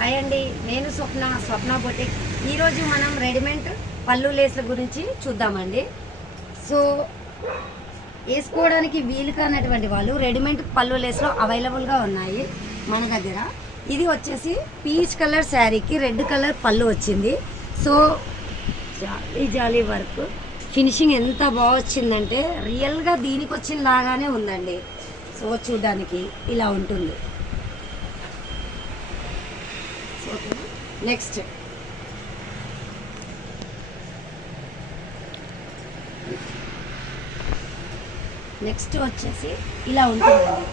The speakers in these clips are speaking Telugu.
హాయ్ అండి, నేను స్వప్న బొటిక్. ఈరోజు మనం రెడీమేడ్ పళ్ళు లేస్ల గురించి చూద్దామండి. సో వేసుకోవడానికి వీలు కానటువంటి వాళ్ళు రెడీమేడ్ పళ్ళు లేస్లో అవైలబుల్గా ఉన్నాయి మన దగ్గర. ఇది వచ్చేసి పీచ్ కలర్ శారీకి రెడ్ కలర్ పళ్ళు వచ్చింది. సో జాలీ వర్క్ ఫినిషింగ్ ఎంత బాగా వచ్చిందంటే రియల్గా దీనికి వచ్చిన లాగానే ఉందండి. సో చూడడానికి ఇలా ఉంటుంది. నెక్స్ట్ వచ్చేసి ఇలా ఉంటుందండి.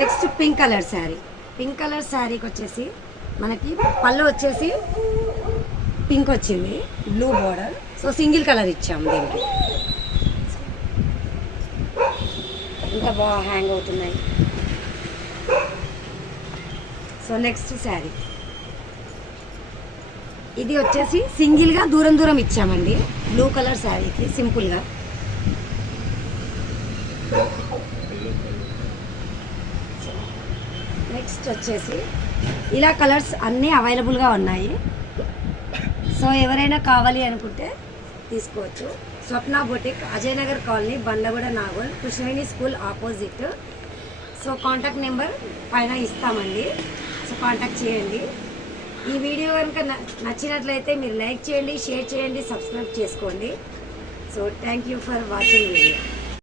Next pink colour sari. Pink colour శారీకి వచ్చేసి మనకి పళ్ళు వచ్చేసి పింక్ వచ్చింది, blue border. So single colour ఇచ్చాము దీనికి. ఇంకా బాగా హ్యాంగ్ అవుతున్నాయి. సో నెక్స్ట్ శారీ ఇది వచ్చేసి సింగిల్గా దూరం ఇచ్చామండి, బ్లూ కలర్ శారీకి సింపుల్గా. నెక్స్ట్ వచ్చేసి ఇలా కలర్స్ అన్నీ అవైలబుల్గా ఉన్నాయి. సో ఎవరైనా కావాలి అనుకుంటే తీసుకోవచ్చు. Swapna boutique, Ajay Nagar colony, Bandlaguda, Nagole, Krishnaveni school opposite. So contact number పైన ఇస్తామండి. సో కాంటాక్ట్ చేయండి. ఈ వీడియో కనుక నచ్చినట్లయితే మీరు లైక్ చేయండి, షేర్ చేయండి, సబ్స్క్రైబ్ చేసుకోండి. So thank you for watching video.